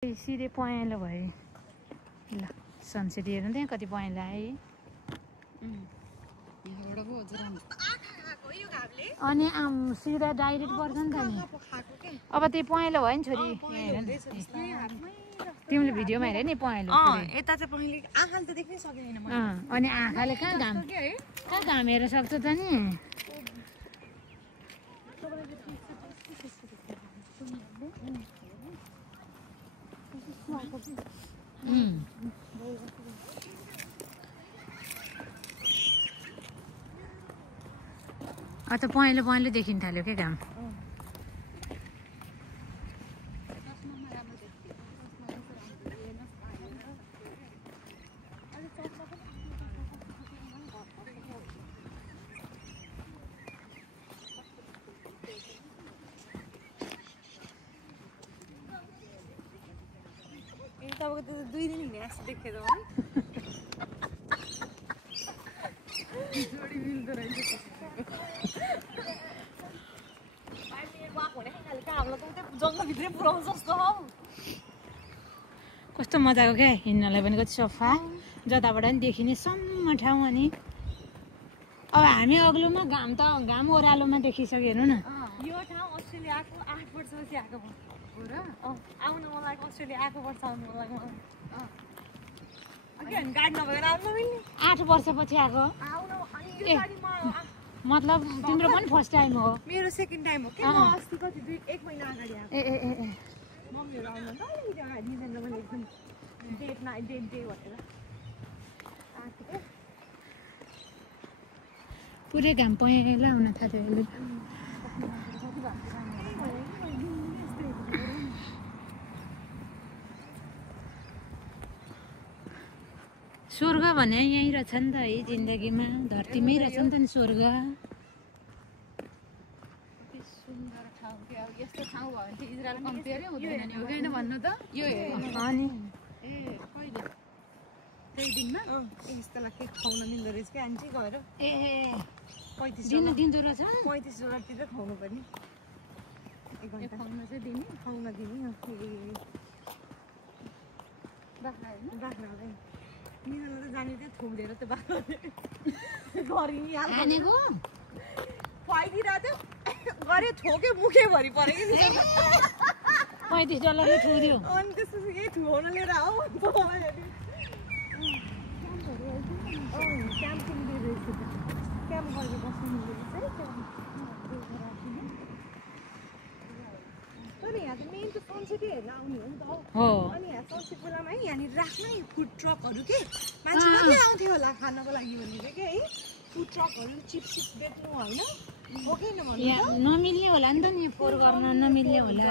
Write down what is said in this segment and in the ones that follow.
सिधै पहेँलो भयो ल सनसेट हेर्नु त्यहाँ कति पहेँलो आयो अनि सिधा डाइरेक्ट पर्छ नि त नि अब त्यही पहेँलो भयो नि छोरी तिमीले भिडियोमा हेरे नि पहेँलो अनि आँखाले कहाँ घाम हेर्न सक्छ त नि त पहेँलो पहेँलो देखिन थाल्यो क्या घाम तपाईँको त 2 दिन हिँडे जस्तो देखेर है जोडी मिल्दो रहेछ जङ्गलभित्रै पुऱ्याउँछ जस्तो हौ कस्तो मजाको क्या हिँड्नलाई पनि कति सफा जताबाट पनि देखिने सम्म ठाउँ अनि अब हामी अग्लोमा घाम ओह्रालोमा देखिसक्यो हेर्नु न यो ठाउँ अस्ट्रेलियाको 8 वर्षपछि आएको हो र आउन मन लागेको अस्ट्रेलिया आएको वर्ष आउनु मन लाग्यो मलाई गाडी नभएर आउनु नमिल्ने 8 वर्षपछि आएको मतलब तिम्रो पनि फर्स्ट टाइम हो मेरो सेकेन्ड टाइम हो के म अस्ति कति 1 महिना अगाडि आएको मम्मीहरू आउनु त अलिकति अगाडि दिँदैन मैले एकदम डेट डे भनेर आएको के पुरै घाम पहेँलो आउन थाल्यो स्वर्ग भने यहीँ रहेछ नि त है जिन्दगीमा धरतीमै रहेछ नि त नि स्वर्ग सुन्दर ठाउँ के अब यस्तो ठाउँ भयो भने चाहिँ इजरायल कम्पेयरै हुँदैन नि हो कि होइन भन्नु त यो अनि ए कहिले त्यही दिनमा यस्तो लाग्छ खुवाउन मिल्दो रहेछ क्या आन्टी गएर ए 35 दिँदो रहेछ $35 तिरेर खुवाउनु पर्ने एक घन्टा खुवाउन चाहिँ दिने खुवाउन दिने बाख्रा निजले त जाने थियो थुम्रेर त बाख्रा हानेको खुवाइदिरहेको थियो गरे ठोके मुखेभरि पऱ्यो कि $35 ठुर्यो अनि त्यसपछि यही ठुलो लिएर आऊ क्याम्पिङ दिइरहेछ क्याम्प गरेर बस्नु मिल्दो रहेछ तर यहाँ त मेन त सनसेटै हेरेर आउने हो नि त हो अनि यहाँ सनसेट बेलामा है यहाँनिर राख्नै फुड ट्रकहरू के मान्छे कति आउँथ्यो होला खानको लागि भनेर के है फुड ट्रकहरू चिप्स बेच्नु होइन हो कि नमिल्ने होला नि त नि फोहोर गर्न नमिल्ने होला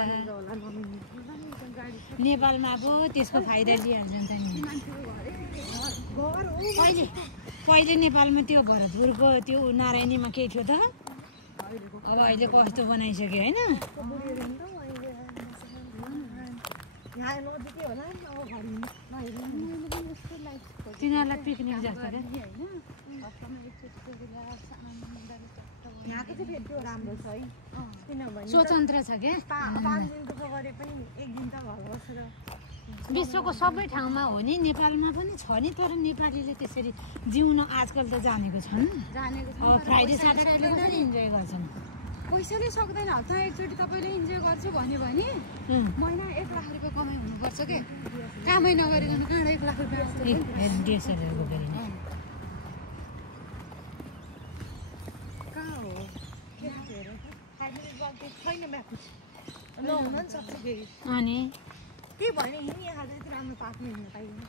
नेपालमा अब त्यसको फाइदा लिइहाल्छ नि त नि पहिले नेपालमा त्यो भरतपुरको त्यो नारायणीमा केही थियो त अब अहिले कस्तो बनाइसक्यो होइन तिनीहरूलाई पिकनिक जस्तो यहाँको चाहिँ फेरि त्यो राम्रो छ है किनभने स्वतन्त्र छ क्या 5 दिनको गरे पनि 1 दिन त घर बसेर विश्वको सबै ठाउँमा हो नि नेपालमा पनि छ नि तर नेपालीले त्यसरी जिउन आजकल त जानेको छन् फ्राइडे स्याटरडेले पनि इन्जोय गर्छन् पैसाले सक्दैन हप्ता एकचोटि तपाईँले इन्जोय गर्छु भन्यो भने महिना 1 लाख रुपियाँ कमाइ हुनुपर्छ के कामै नगरिकन कहाँ 1 लाख रुपियाँ देशहरूको फेरि कहाँ हो छैन म्याकुच नहुन नि सक्छ फेरि अनि त्यही भएन हिँड्ने यहाँ जति राम्रो पार्कमा हिँड्न पाइँदैन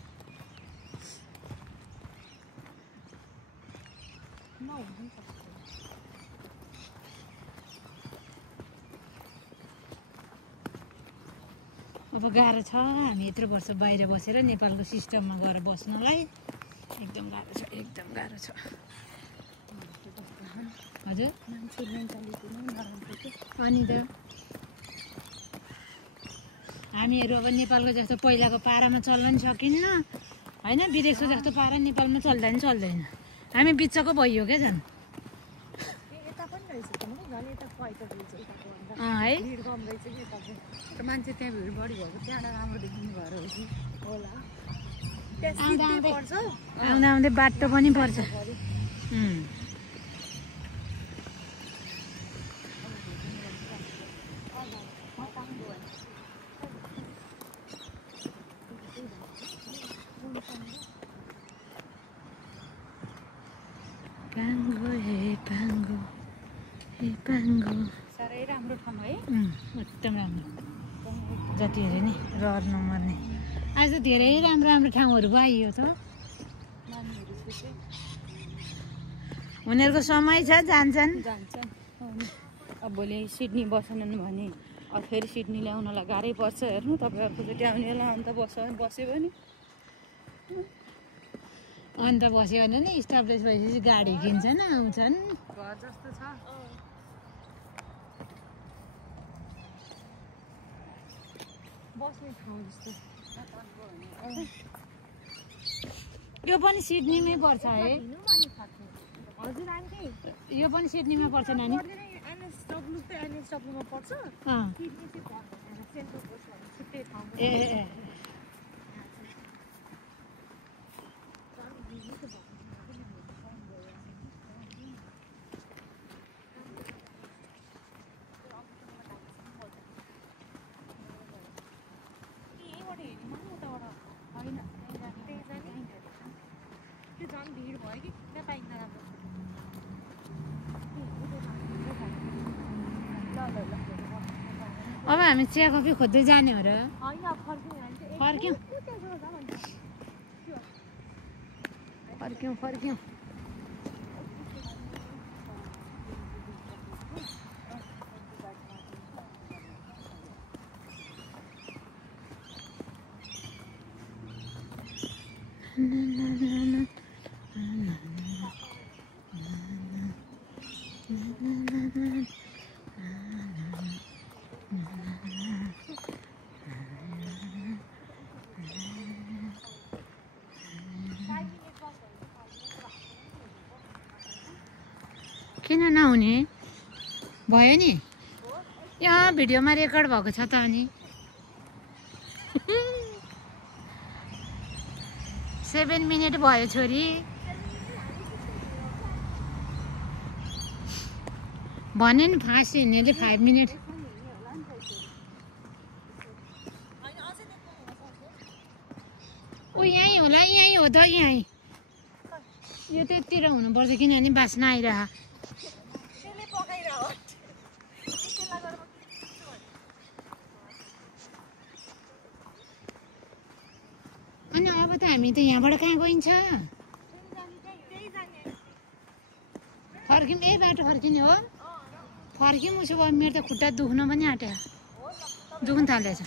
नहुन नि सक्छ अब गाह्रो छ हामी यत्रो वर्ष बाहिर बसेर नेपालको सिस्टममा गएर बस्नलाई एकदम गाह्रो छ हजुर अनि त हामीहरू अब नेपालको जस्तो पहिलाको पारामा चल्न नि सकिन्न होइन विदेशको जस्तो पारा नेपालमा चल्दा नि चल्दैन हामी बिचको भइयो क्या झन् यता पनि रहेछ है भिड कम रहेछ कि तपाईँ मान्छे त्यहाँ भिड बढी भएको त्यहाँबाट राम्रो देखिने भएर हो कि होला त्यहाँ सिधै पर्छ आउँदा आउँदै बाटो पनि पर्छ पाङ्गो हे पाङ्गो हे पाङ्गो साह्रै राम्रो ठाउँ है एकदम राम्रो जति हेऱ्यो नि रहर नमर्ने आज धेरै राम्रो राम्रो ठाउँहरू आइयो त उनीहरूको समय छ जान्छन् अब भोलि सिडनी बसेनन् भने अब फेरि सिडनी ल्याउनलाई गाह्रै पर्छ हेर्नु तपाईँ अर्कोचोटि आउने होला अन्त बस्यो भने अन्त बस्यो भने नि इस्टाब्लिस भएपछि गाडी किन्छन् आउँछन् घर जस्तो छ बस्ने ठाउँ जस्तो यो पनि सिडनीमै पर्छ है हजुर आन्टी यो पनि सिडनीमा पर्छ नानी एनएसडब्लु त एनएसडब्लुमा पर्छ सिडनी चाहिँ पर्दैन सेन्ट्रल कोस्ट छुट्टै ठाउँ ए अब हामी चिया कफी खोज्दै जाने हो र फर्क्यौँ फर्क्यौँ फर्क्यौँ किन नहुने भयो नि यहाँ भिडियोमा रेकर्ड भएको छ त अनि 7 मिनट भयो छोरी भने नि फास्ट हिँड्नेले 5 मिनट ऊ यहीँ होला यहीँ हो त यहीँ यो त्यतिर हुनुपर्छ किनभने बास्ना आइरह अनि अब त हामी त यहाँबाट कहाँ गइन्छ फर्क्यौँ ए बाटो फर्किने हो फर्क्यौँ उसो भयो मेरो त खुट्टा दुख्न पनि आँट्यो दुख्न थालेछ